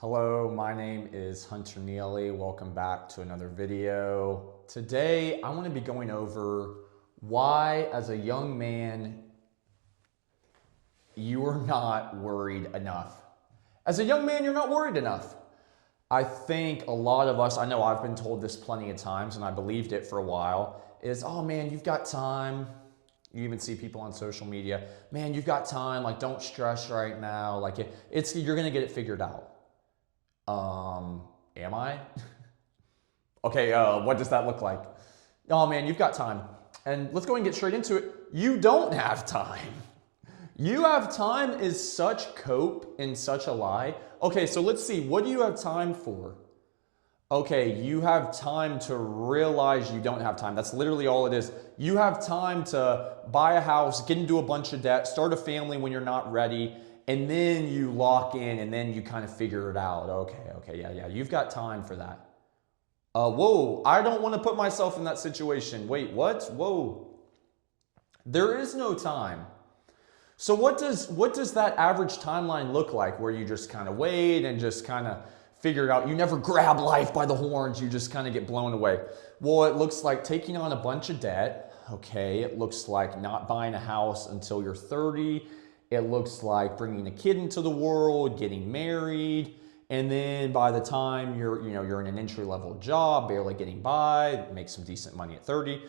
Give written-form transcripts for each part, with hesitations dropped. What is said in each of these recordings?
Hello, my name is Hunter Neely. Welcome back to another video. Today, I want to be going over why, as a young man, you are not worried enough. As a young man, you're not worried enough. I think a lot of us, I know I've been told this plenty of times and I believed it for a while, is, oh man, you've got time. You even see people on social media, man, you've got time, like don't stress right now. Like you're gonna get it figured out. Am I? Okay, what does that look like? Oh man, you've got time. And let's go and get straight into it. You don't have time. You have time is such cope and such a lie. Okay, so let's see, what do you have time for? Okay, you have time to realize you don't have time. That's literally all it is. You have time to buy a house, get into a bunch of debt, start a family when you're not ready, and then you lock in and then you kind of figure it out. Okay, yeah, you've got time for that. Whoa, I don't want to put myself in that situation. Wait, what? Whoa. There is no time. So what does that average timeline look like where you just kind of wait and just kind of figure it out? You never grab life by the horns, you just kind of get blown away. Well, it looks like taking on a bunch of debt. Okay, it looks like not buying a house until you're 30. It looks like bringing a kid into the world, getting married, and then by the time you're in an entry-level job, barely getting by, make some decent money at 30.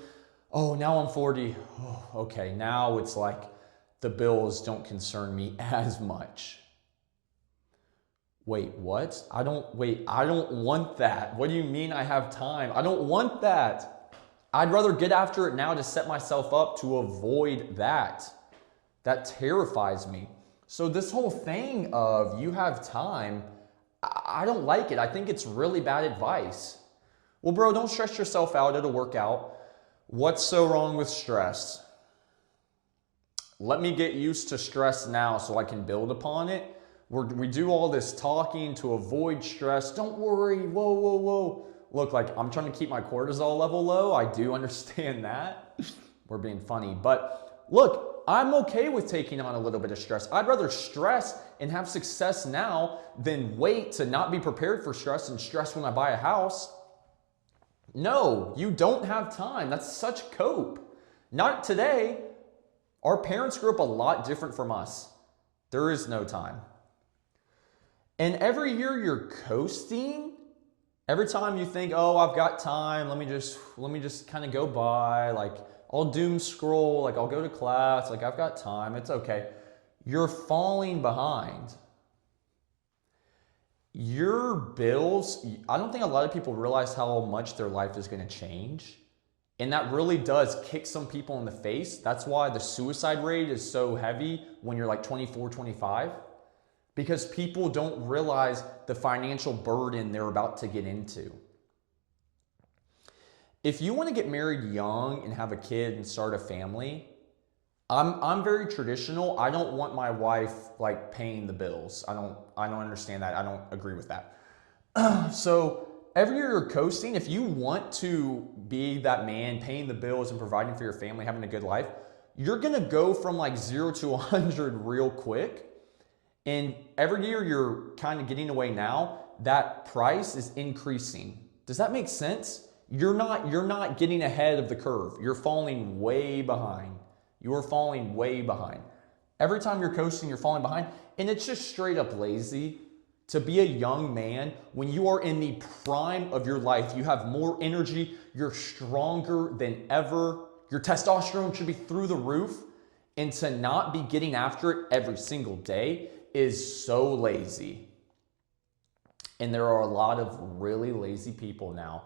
Oh, now I'm 40. Oh, okay, now it's like the bills don't concern me as much. Wait, what? I don't want that. What do you mean I have time? I don't want that. I'd rather get after it now to set myself up to avoid that. That terrifies me. So this whole thing of you have time, I don't like it. I think it's really bad advice. Well, bro, don't stress yourself out. It'll work out. What's so wrong with stress? Let me get used to stress now so I can build upon it. We do all this talking to avoid stress. Don't worry. Whoa. Look, like I'm trying to keep my cortisol level low. I do understand that. We're being funny. But look, I'm okay with taking on a little bit of stress. I'd rather stress and have success now than wait to not be prepared for stress and stress when I buy a house. No, you don't have time. That's such cope. Not today. Our parents grew up a lot different from us. There is no time. And every year you're coasting. Every time you think, oh, I've got time, let me just kind of go by, like I'll doom scroll, like I'll go to class, like I've got time, it's okay. You're falling behind. Your bills, I don't think a lot of people realize how much their life is going to change. And that really does kick some people in the face. That's why the suicide rate is so heavy when you're like 24, 25. Because people don't realize the financial burden they're about to get into. If you want to get married young and have a kid and start a family, I'm very traditional. I don't want my wife like paying the bills. I don't understand that. I don't agree with that. So every year you're coasting. If you want to be that man paying the bills and providing for your family, having a good life, you're gonna go from like 0 to 100 real quick. And every year you're kind of getting away now, that price is increasing. Does that make sense? You're not getting ahead of the curve. You're falling way behind. You are falling way behind. Every time you're coasting, you're falling behind. And it's just straight up lazy to be a young man when you are in the prime of your life. You have more energy. You're stronger than ever. Your testosterone should be through the roof. And to not be getting after it every single day is so lazy. And there are a lot of really lazy people now.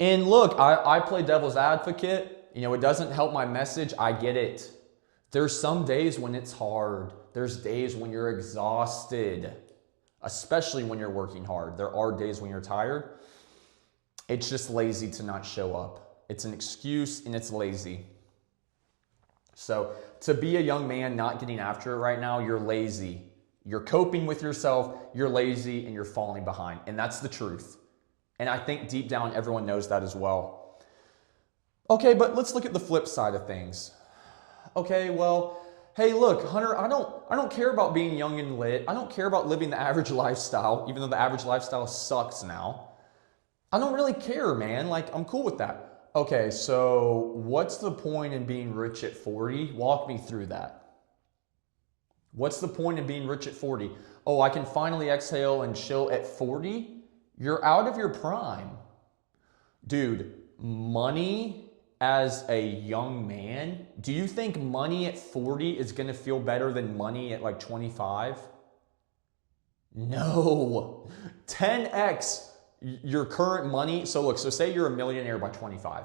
And look, I play devil's advocate. You know, it doesn't help my message. I get it. There's some days when it's hard. There's days when you're exhausted, especially when you're working hard. There are days when you're tired. It's just lazy to not show up. It's an excuse and it's lazy. So to be a young man not getting after it right now, you're lazy. You're coping with yourself, you're lazy, and you're falling behind. And that's the truth. And I think deep down, everyone knows that as well. Okay, but let's look at the flip side of things. Okay, well, hey, look, Hunter, I don't care about being young and lit. I don't care about living the average lifestyle, even though the average lifestyle sucks now. I don't really care, man. Like, I'm cool with that. Okay, so what's the point in being rich at 40? Walk me through that. What's the point in being rich at 40? Oh, I can finally exhale and chill at 40? You're out of your prime. Dude, money as a young man, do you think money at 40 is going to feel better than money at like 25? No. 10x your current money. So look, so say you're a millionaire by 25,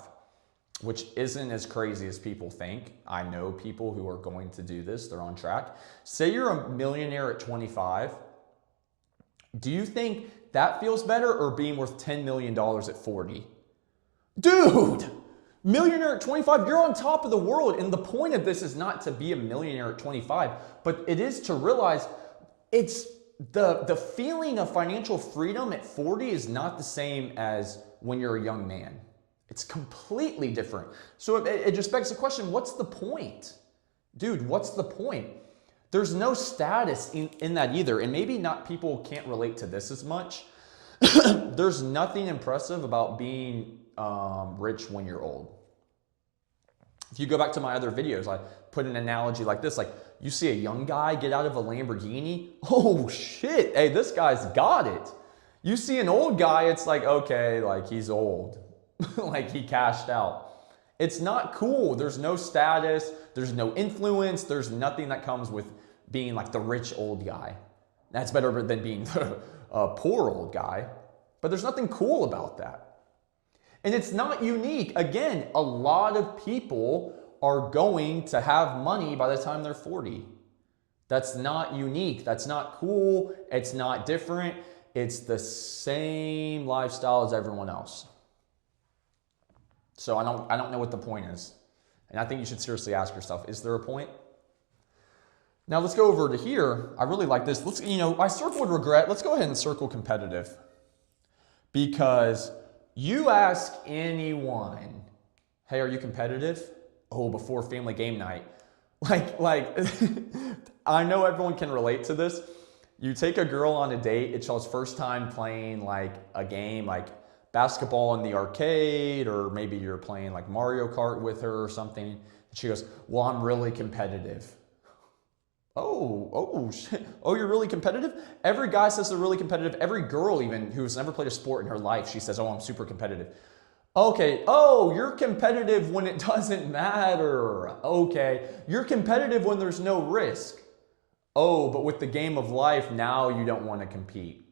which isn't as crazy as people think. I know people who are going to do this. They're on track. Say you're a millionaire at 25. Do you think that feels better or being worth $10 million at 40? Dude, millionaire at 25, you're on top of the world. And the point of this is not to be a millionaire at 25, but it is to realize it's the feeling of financial freedom at 40 is not the same as when you're a young man. It's completely different. So it just begs the question, what's the point? Dude, what's the point? There's no status in that either. And maybe not people can't relate to this as much. There's nothing impressive about being rich when you're old. If you go back to my other videos, I put an analogy like this, like you see a young guy get out of a Lamborghini. Oh shit, hey, this guy's got it. You see an old guy, it's like, okay, like he's old. Like he cashed out. It's not cool. There's no status. There's no influence. There's nothing that comes with being like the rich old guy. That's better than being the poor old guy. But there's nothing cool about that. And it's not unique. Again, a lot of people are going to have money by the time they're 40. That's not unique. That's not cool. It's not different. It's the same lifestyle as everyone else. So I don't know what the point is. And I think you should seriously ask yourself, is there a point? Now let's go over to here. I really like this. I circled regret. Let's go ahead and circle competitive. Because you ask anyone, hey, are you competitive? Oh, before family game night. Like I know everyone can relate to this. You take a girl on a date, it's y'all's first time playing like a game like basketball in the arcade, or maybe you're playing like Mario Kart with her or something. And she goes, well, I'm really competitive. Oh, shit. Oh, you're really competitive? Every guy says they're really competitive. Every girl even who's never played a sport in her life, she says, oh, I'm super competitive. Okay, oh, you're competitive when it doesn't matter. Okay, you're competitive when there's no risk. Oh, but with the game of life, now you don't want to compete.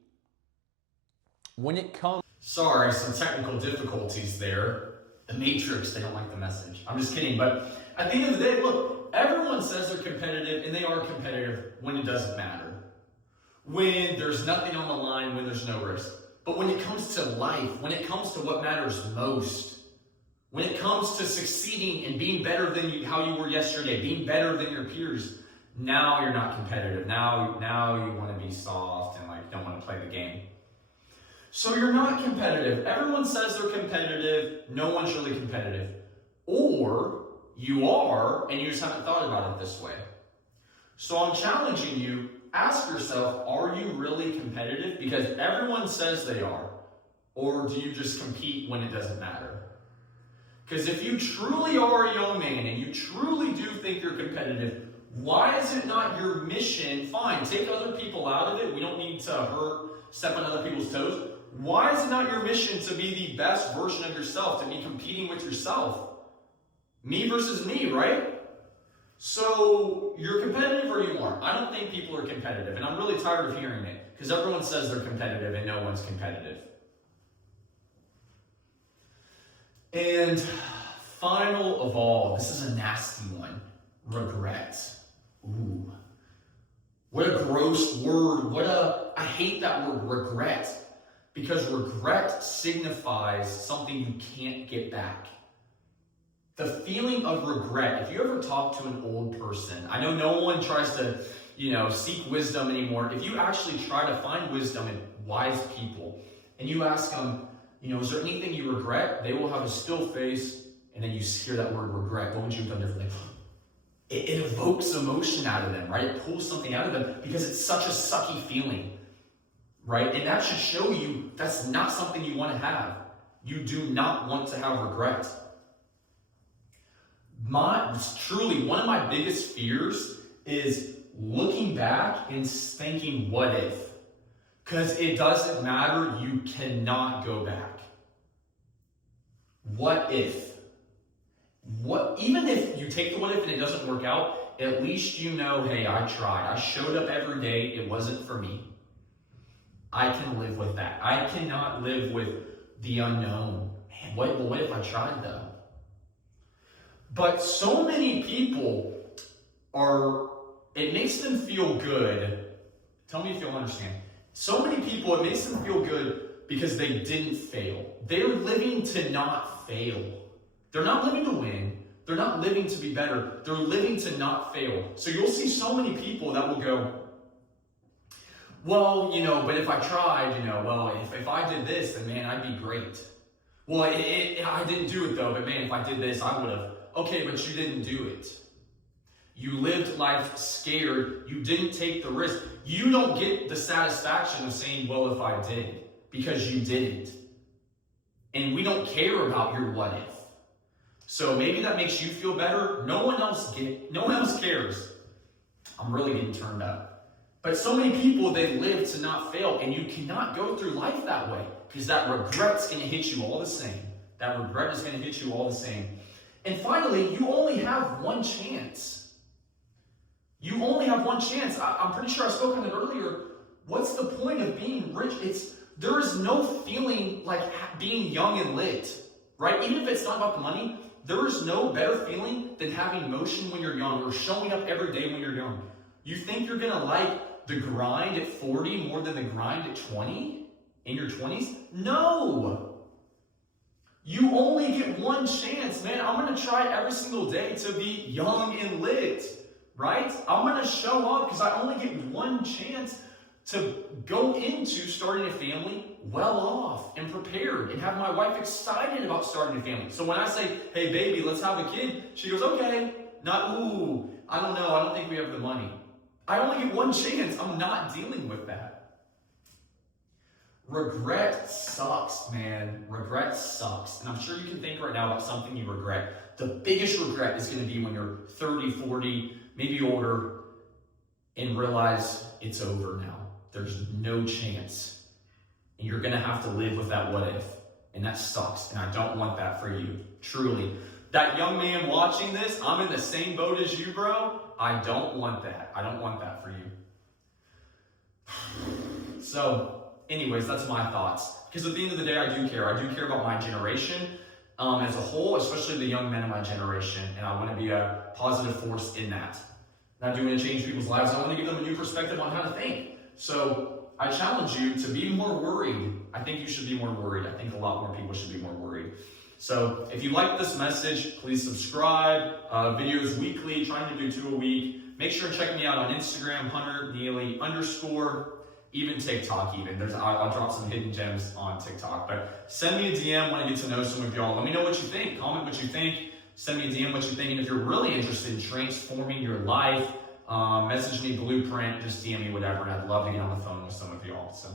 When it comes... Sorry, some technical difficulties there. The Matrix, they don't like the message. I'm just kidding, but at the end of the day, look, everyone says they're competitive, and they are competitive when it doesn't matter. When there's nothing on the line, when there's no risk. But when it comes to life, when it comes to what matters most, when it comes to succeeding and being better than how you were yesterday, being better than your peers, now you're not competitive. Now you want to be soft and like don't want to play the game. So you're not competitive. Everyone says they're competitive. No one's really competitive. Or you are, and you just haven't thought about it this way. So I'm challenging you. Ask yourself, are you really competitive? Because everyone says they are. Or do you just compete when it doesn't matter? Because if you truly are a young man and you truly do think you're competitive, why is it not your mission? Fine, take other people out of it. We don't need to step on other people's toes. Why is it not your mission to be the best version of yourself, to be competing with yourself? Me versus me, right? So you're competitive or you aren't? I don't think people are competitive, and I'm really tired of hearing it because everyone says they're competitive and no one's competitive. And final of all, this is a nasty one, regret. Ooh. What a gross word. I hate that word, regret, because regret signifies something you can't get back. The feeling of regret, if you ever talk to an old person, I know no one tries to, seek wisdom anymore. If you actually try to find wisdom in wise people, and you ask them, is there anything you regret? They will have a still face, and then you hear that word regret. What would you have done differently? it evokes emotion out of them, right? It pulls something out of them because it's such a sucky feeling, right? And that should show you that's not something you want to have. You do not want to have regret. Truly, one of my biggest fears is looking back and thinking, what if? Because it doesn't matter, you cannot go back. What if? Even if you take the what if and it doesn't work out, at least you know, hey, I tried. I showed up every day. It wasn't for me. I can live with that. I cannot live with the unknown. Man, what if I tried though? But so many people it makes them feel good. Tell me if you'll understand. So many people, it makes them feel good because they didn't fail. They're living to not fail. They're not living to win. They're not living to be better. They're living to not fail. So you'll see so many people that will go, well, but if I tried, well, if I did this, then man, I'd be great. Well, I didn't do it though, but man, if I did this, I would have. Okay, but you didn't do it. You lived life scared. You didn't take the risk. You don't get the satisfaction of saying, well, if I did, because you didn't. And we don't care about your what if. So maybe that makes you feel better. No one else cares. I'm really getting turned up. But so many people, they live to not fail, and you cannot go through life that way because that regret's going to hit you all the same. That regret is going to hit you all the same. And finally, you only have one chance. You only have one chance. I'm pretty sure I spoke on it earlier. What's the point of being rich? There is no feeling like being young and lit, right? Even if it's not about the money, there is no better feeling than having motion when you're young or showing up every day when you're young. You think you're going to like the grind at 40 more than the grind at 20 in your 20s? No. You only get one chance, man. I'm going to try every single day to be young and lit, right? I'm going to show up because I only get one chance to go into starting a family well off and prepared and have my wife excited about starting a family. So when I say, hey, baby, let's have a kid, she goes, okay. Not, ooh, I don't know. I don't think we have the money. I only get one chance. I'm not dealing with that. Regret sucks, man. Regret sucks. And I'm sure you can think right now about something you regret. The biggest regret is going to be when you're 30, 40, maybe older, and realize it's over now. There's no chance. And you're going to have to live with that what if. And that sucks. And I don't want that for you. Truly. That young man watching this, I'm in the same boat as you, bro. I don't want that. I don't want that for you. So, anyways, that's my thoughts. Because at the end of the day, I do care. I do care about my generation as a whole, especially the young men of my generation. And I want to be a positive force in that. Not doing to change people's lives. I want to give them a new perspective on how to think. So I challenge you to be more worried. I think you should be more worried. I think a lot more people should be more worried. So if you like this message, please subscribe. Videos weekly, trying to do 2 a week. Make sure to check me out on Instagram, _HunterNeely_, even TikTok even. I'll drop some hidden gems on TikTok. But send me a DM when I get to know some of y'all. Let me know what you think. Comment what you think. Send me a DM what you think. And if you're really interested in transforming your life, message me Blueprint, just DM me whatever. And I'd love to get on the phone with some of y'all. So.